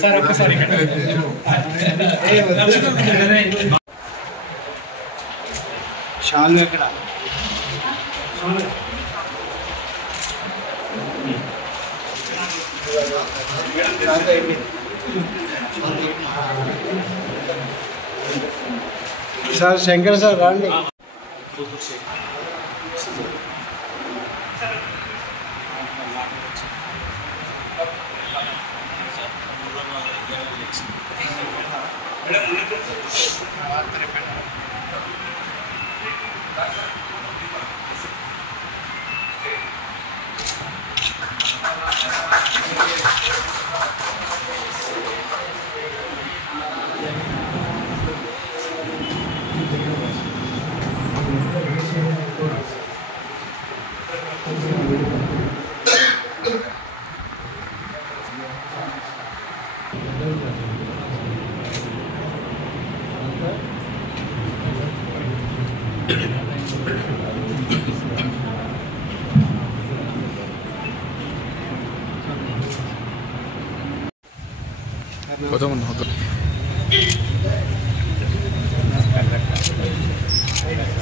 Sir ఒక్కసారి షాలు ఎక్కడ sir Shankar sir రండి.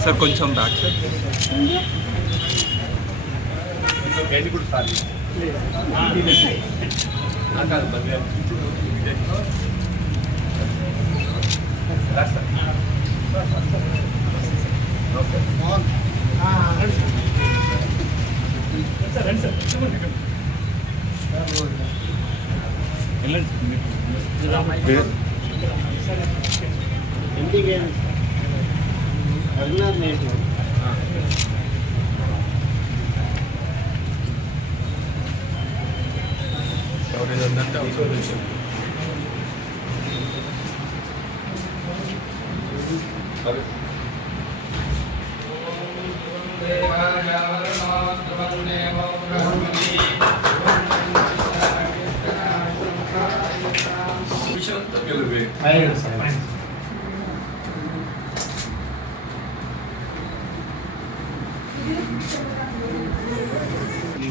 సార్ కొంచెం back sir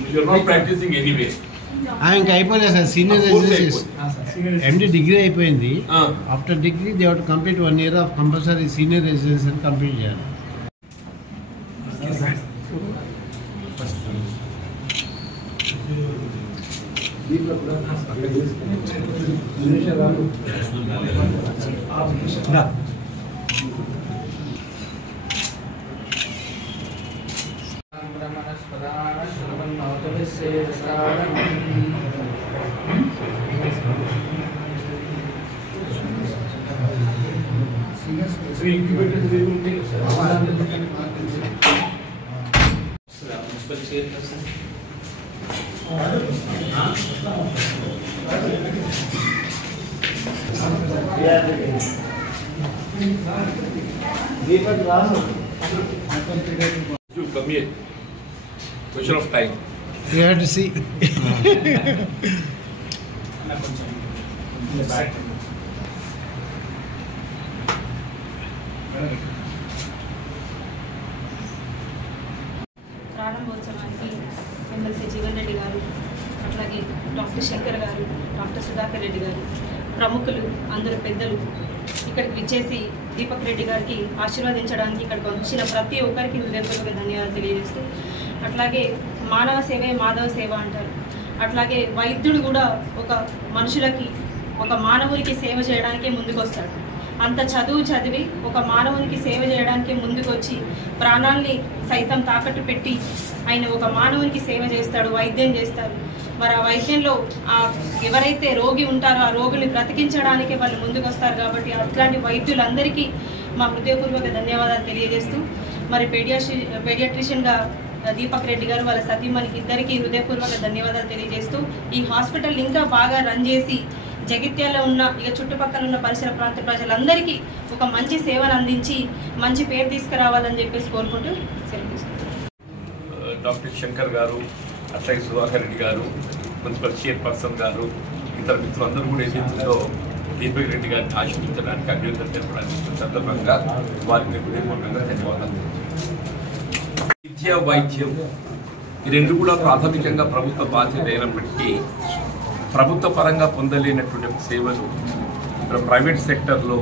You are not practicing anyway. ఇంకా అయిపోలేదు సార్. సీనియర్ ఎండి డిగ్రీ అయిపోయింది. After degree they have to complete 1 year of compulsory senior residential complete చేయాలి. You come here. Question of time. You have to see. ప్రారంభోత్సవానికి MLC Jeevan Reddy గారు, అట్లాగే doctor Shankar గారు, doctor Sudhakar Reddy గారు, ప్రముఖులు అందరు పెద్దలు ఇక్కడికి విచ్చేసి దీపక్ రెడ్డి గారికి ఆశీర్వదించడానికి ఇక్కడికి వచ్చిన ప్రతి ఒక్కరికి హృదయపూర్వక ధన్యవాదాలు తెలియజేస్తూ, అట్లాగే మానవ సేవే మాధవ సేవ అంటారు. అట్లాగే వైద్యుడు కూడా ఒక మనుషులకి ఒక మానవునికి సేవ చేయడానికే ముందుకు వస్తాడు. అంత చదువు చదివి ఒక మానవునికి సేవ చేయడానికి ముందుకు వచ్చి ప్రాణాల్ని సైతం తాకట్టు పెట్టి ఆయన ఒక మానవునికి సేవ చేస్తాడు, వైద్యం చేస్తారు. మరి ఆ వైద్యంలో ఎవరైతే రోగి ఉంటారో ఆ రోగుని బ్రతికించడానికి వాళ్ళు ముందుకు వస్తారు. కాబట్టి అట్లాంటి వైద్యులందరికీ మా హృదయపూర్వక ధన్యవాదాలు తెలియజేస్తూ, మరి పీడియాట్రిషియన్గా దీపక్ రెడ్డి గారు వాళ్ళ సతీమణికి ఇద్దరికీ హృదయపూర్వక ధన్యవాదాలు తెలియజేస్తూ, ఈ హాస్పిటల్ ఇంకా బాగా రన్ చేసి జగిత్యాలలో ఉన్న ఇక చుట్టుపక్కల ఉన్న పరిసర ప్రాంత ప్రజలందరికీ ఒక మంచి సేవను అందించి మంచి పేరు తీసుకురావాలని చెప్పేసి కోరుకుంటూ సెలవు తీసుకుంటాం. డాక్టర్ శంకర్ గారు, అట్లాగే సుధాకర్ రెడ్డి గారు, మున్సిపల్ చైర్పర్సన్ గారు, ఇతర మిత్రులందరూ కూడా ఏదైతుందో దీపక్ రెడ్డి గారిని ఆశీర్వదించడానికి అభ్యర్థన తెలపడానికి సందర్భంగా వారికి హృదయపూర్వకంగా ధన్యవాదాలు. విద్య వైద్యం ఈ రెండు కూడా ప్రాథమికంగా ప్రభుత్వ బాధ్యత అయినప్పటికీ ప్రభుత్వ పరంగా పొందలేనటువంటి సేవలు ప్రైవేట్ సెక్టర్లో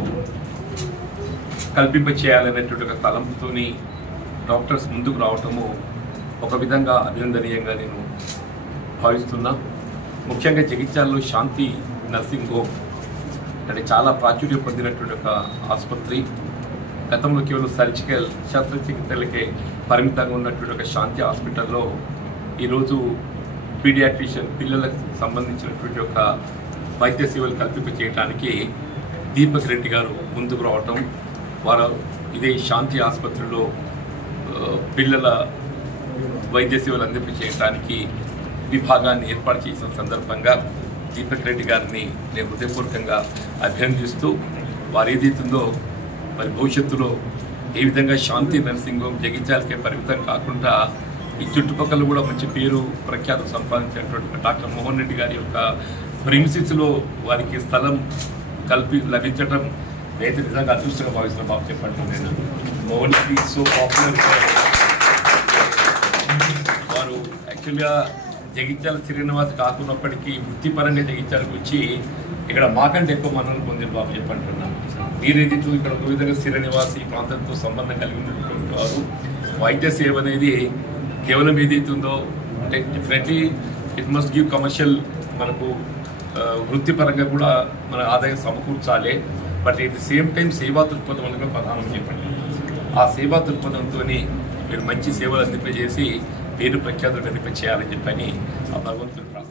కల్పింప చేయాలనేటువంటి ఒక తలంపుతోని డాక్టర్స్ ముందుకు రావటము ఒక విధంగా అభినందనీయంగా నేను భావిస్తున్నా. ముఖ్యంగా జగిత్యాలలో శాంతి నర్సింగ్ హోమ్ అంటే చాలా ప్రాచుర్యం పొందినటువంటి ఒక ఆసుపత్రి. గతంలో కేవలం సర్జికల్ శస్త్రచికిత్సలకే పరిమితంగా ఉన్నటువంటి ఒక శాంతి హాస్పిటల్లో ఈరోజు పీడియాట్రిషియన్ పిల్లలకు సంబంధించినటువంటి ఒక వైద్య సేవలు కల్పింప చేయడానికి దీపక్ రెడ్డి గారు ముందుకు రావటం, వారు ఇదే శాంతి ఆసుపత్రిలో పిల్లల వైద్య సేవలు అందింప చేయడానికి విభాగాన్ని ఏర్పాటు చేసిన సందర్భంగా దీపక్ రెడ్డి గారిని నేను హృదయపూర్వకంగా అభినందిస్తూ వారు ఏదైతుందో మరి భవిష్యత్తులో ఏ విధంగా శాంతి నర్సింగ్ హోమ్ జగిత్యాలకే పరిమితం కాకుండా ఈ చుట్టుపక్కల కూడా మంచి పేరు ప్రఖ్యాతం సంపాదించినటువంటి డాక్టర్ మోహన్ రెడ్డి గారి యొక్క ప్రిన్సిస్లో వారికి స్థలం లభించడం అయితే నిజంగా అదృష్టంగా భావిస్తున్న బాబు చెప్పండి. నేను మోహన్ రెడ్డి సో పాపులర్. వారు యాక్చువల్గా జగిత్యాల శ్రీనివాస్ కాకున్నప్పటికీ వృత్తిపరంగా జగిత్యాలకు వచ్చి ఇక్కడ మాకంటే ఎక్కువ మన్నలు పొందిన బాబు చెప్పంటున్నాను. మీరేది ఇక్కడ ఒక విధంగా శ్రీనివాస్ ఈ ప్రాంతంతో సంబంధం కలిగి ఉన్నటువంటి వారు వైద్య సేవ అనేది కేవలం ఏదైతుందో అంటే definitely it must give commercial మనకు వృత్తిపరంగా కూడా మన ఆదాయం సమకూర్చాలి. But at the same time సేవా దృక్పథం అనేది ప్రధానం చెప్పండి. ఆ సేవా దృక్పథంతో మీరు మంచి సేవలు అందింపజేసి పేరు ప్రఖ్యాతులు అందింప చేయాలని చెప్పని ఆ భగవంతుడు